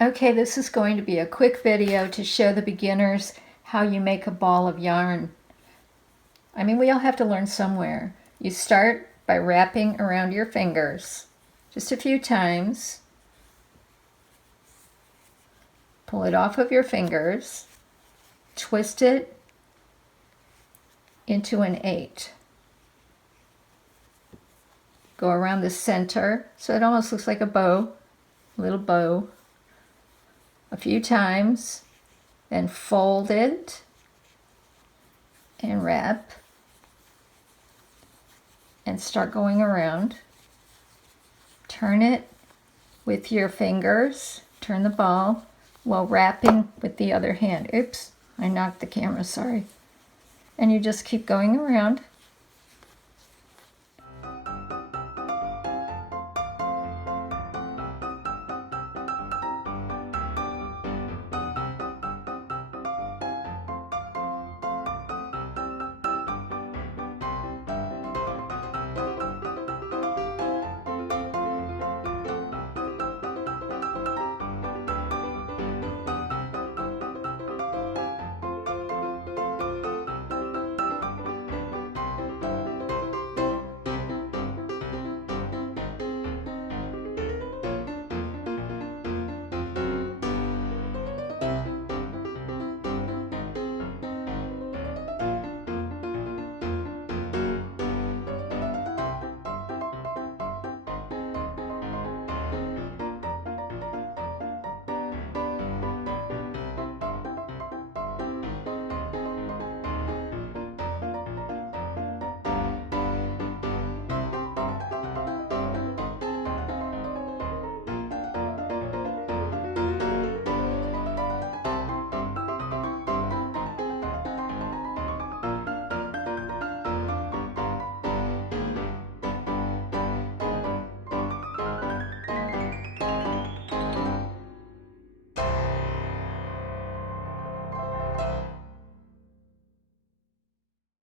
Okay, this is going to be a quick video to show the beginners how you make a ball of yarn. I mean, we all have to learn somewhere. You start by wrapping around your fingers just a few times. Pull it off of your fingers, twist it into an 8. Go around the center so it almost looks like a bow, a little bow, a few times, then fold it and wrap and start going around. Turn it with your fingers, turn the ball while wrapping with the other hand. Oops, I knocked the camera, sorry. And you just keep going around